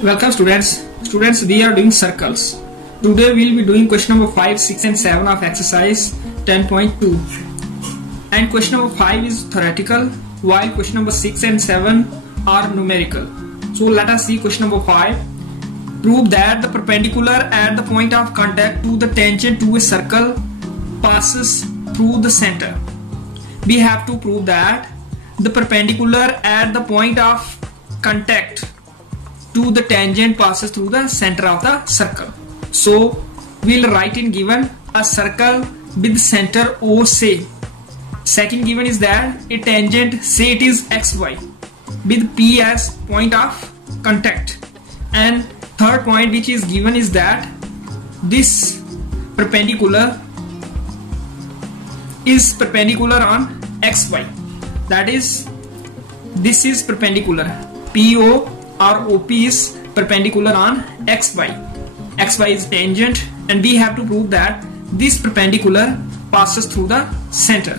Welcome students. Students, we are doing circles. Today we will be doing question number 5, 6 and 7 of exercise 10.2. And question number 5 is theoretical while question number 6 and 7 are numerical. So let us see question number 5. Prove that the perpendicular at the point of contact to the tangent to a circle passes through the center. We have to prove that the perpendicular at the point of contact to the tangent passes through the center of the circle. So we'll write in given a circle with center O, say. Second given is that a tangent, say it is xy, with P as point of contact. And third point which is given is that this perpendicular is perpendicular on xy. That is, this is perpendicular. PO or OP is perpendicular on xy. Xy is tangent, and we have to prove that this perpendicular passes through the center.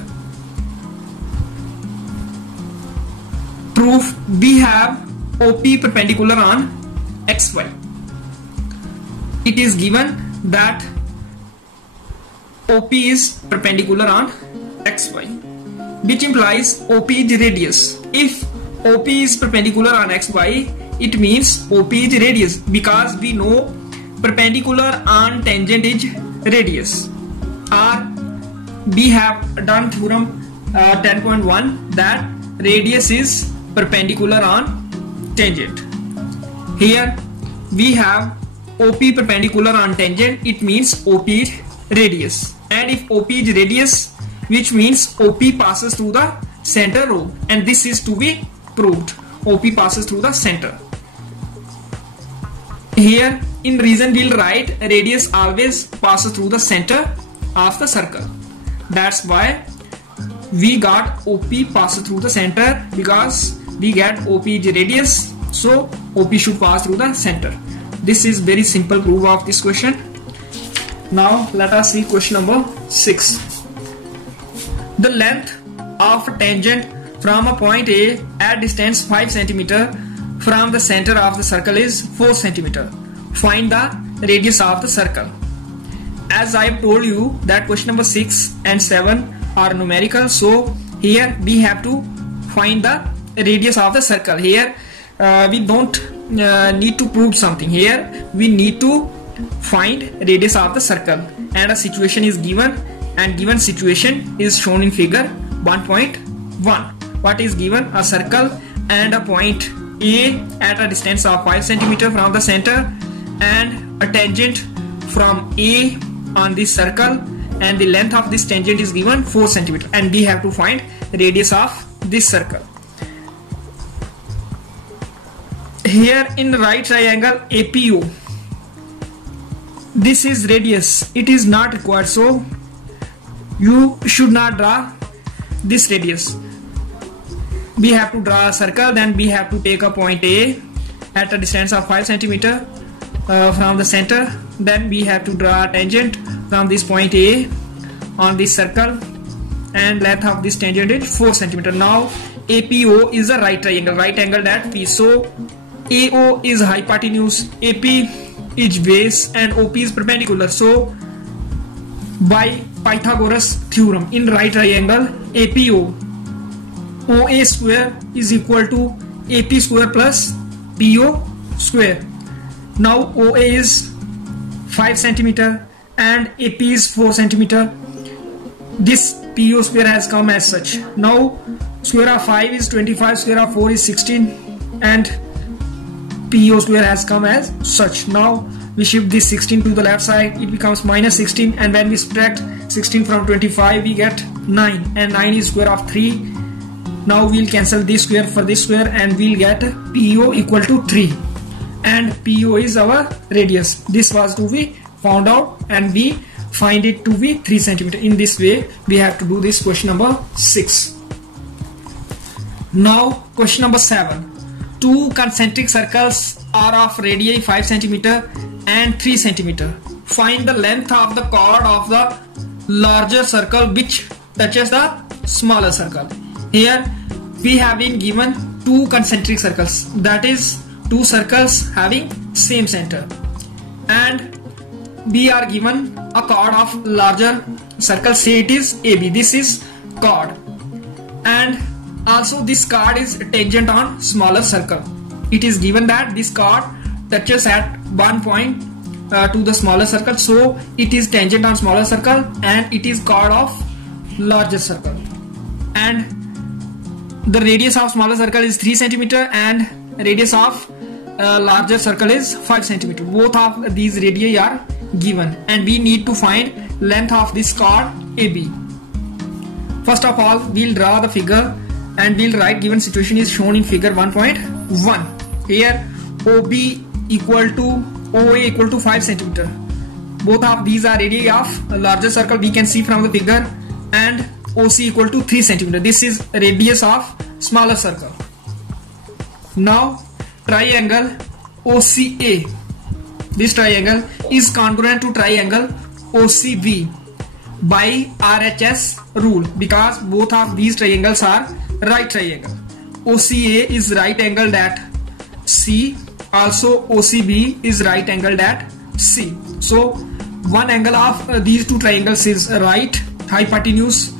Proof: we have OP perpendicular on xy. It is given that OP is perpendicular on xy, which implies OP is radius. If OP is perpendicular on xy, it means OP is radius, because we know perpendicular on tangent is radius. Or we have done theorem 10.1 that radius is perpendicular on tangent. Here we have OP perpendicular on tangent, it means OP is radius. And if OP is radius, which means OP passes through the center row, and this is to be proved. OP passes through the center. Here in reason we'll write radius always passes through the center of the circle. That's why we got OP passes through the center, because we get OP is radius, so OP should pass through the center. This is very simple proof of this question. Now let us see question number 6. The length of a tangent from a point A at distance 5 cm from the center of the circle is 4 cm. Find the radius of the circle. As I have told you that question number 6 and 7 are numerical, so here we have to find the radius of the circle. Here we don't need to prove something. Here we need to find radius of the circle, and a situation is given, and given situation is shown in figure 1.1. What is given? A circle and a point A at a distance of 5 cm from the center, and a tangent from A on this circle, and the length of this tangent is given 4 cm, and we have to find radius of this circle. Here in right triangle APO, this is radius, it is not required, so you should not draw this radius. We have to draw a circle, then we have to take a point A at a distance of 5 cm from the center, then we have to draw a tangent from this point A on this circle, and length of this tangent is 4 cm. Now APO is a right angle at P, so AO is hypotenuse, AP is base, and OP is perpendicular. So by Pythagoras theorem in right triangle APO, OA square is equal to AP square plus PO square. Now OA is 5 cm and AP is 4 cm. This PO square has come as such. Now square of 5 is 25, square of 4 is 16, and PO square has come as such. Now we shift this 16 to the left side, it becomes minus 16, and when we subtract 16 from 25 we get 9, and 9 is square of 3. Now we'll cancel this square for this square, and we'll get PO equal to 3, and PO is our radius. This was to be found out, and we find it to be 3 cm. In this way we have to do this question number 6. Now question number 7. Two concentric circles are of radii 5 cm and 3 cm. Find the length of the chord of the larger circle which touches the smaller circle. Here we have been given two concentric circles, that is two circles having same center, and we are given a chord of larger circle, say it is AB. This is chord, and also this chord is tangent on smaller circle. It is given that this chord touches at one point to the smaller circle, so it is tangent on smaller circle and it is chord of larger circle, and the radius of smaller circle is 3 cm and radius of larger circle is 5 cm. Both of these radii are given, and we need to find length of this chord AB. First of all, we'll draw the figure and we'll write given situation is shown in figure 1.1. Here OB equal to OA equal to 5 cm. Both of these are radii of a larger circle, we can see from the figure, and OC equal to 3 cm. This is radius of smaller circle. Now triangle OCA, this triangle is congruent to triangle OCB by RHS rule, because both of these triangles are right triangle. OCA is right angled at C, also OCB is right angled at C. So one angle of these two triangles is right. Hypotenuse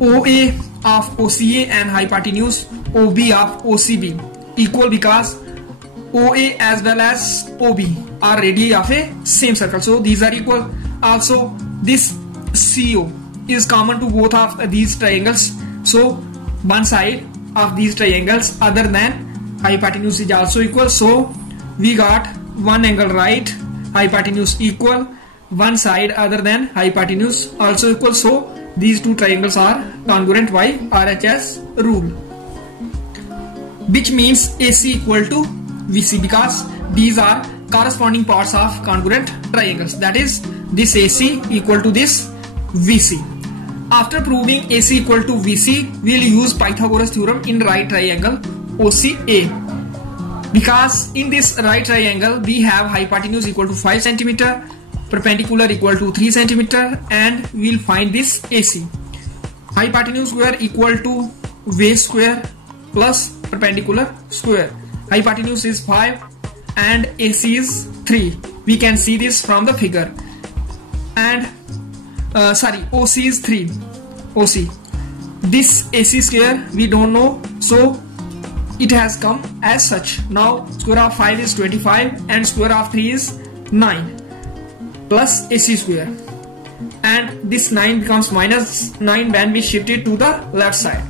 OA of OCA and hypotenuse OB of OCB equal, because OA as well as OB are radii of a same circle, so these are equal. Also this CO is common to both of these triangles, so one side of these triangles other than hypotenuse is also equal, so we got one angle right, hypotenuse equal, one side other than hypotenuse also equal, so these two triangles are congruent by RHS rule, which means AC equal to VC, because these are corresponding parts of congruent triangles, that is this AC equal to this VC. After proving AC equal to VC, we will use Pythagoras theorem in right triangle OCA, because in this right triangle we have hypotenuse equal to 5 cm, perpendicular equal to 3 cm, and we will find this AC. Hypotenuse square equal to base square plus perpendicular square. Hypotenuse is 5 and AC is 3. We can see this from the figure. And OC is 3. OC. This AC square we don't know, so it has come as such. Now square of 5 is 25 and square of 3 is 9 plus AC square, and this 9 becomes minus 9 when we shift it to the left side.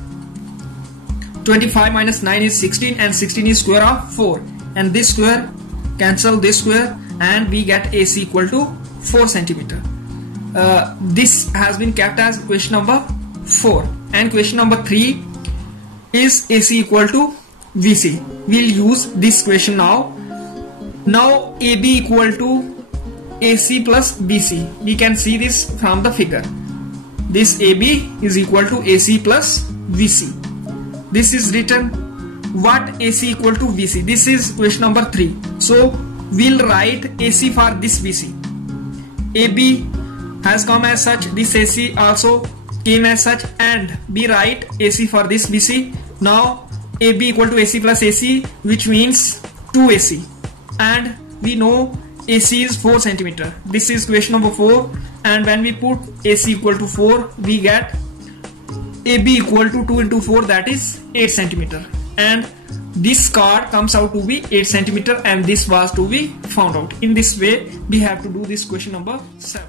25 minus 9 is 16 and 16 is square of 4, and this square cancel this square and we get AC equal to 4 cm. This has been kept as question number 4, and question number 3 is AC equal to VC. We'll use this question now. Now AB equal to AC plus BC. We can see this from the figure. This AB is equal to AC plus VC. This is written what AC equal to VC. This is question number 3. So we'll write AC for this VC. AB has come as such, this AC also came as such, and we write AC for this BC. Now AB equal to AC plus AC, which means 2AC, and we know AC is 4 cm. This is question number 4, and when we put AC equal to 4, we get AB equal to 2 into 4, that is 8 cm, and this chord comes out to be 8 cm, and this was to be found out. In this way we have to do this question number 7.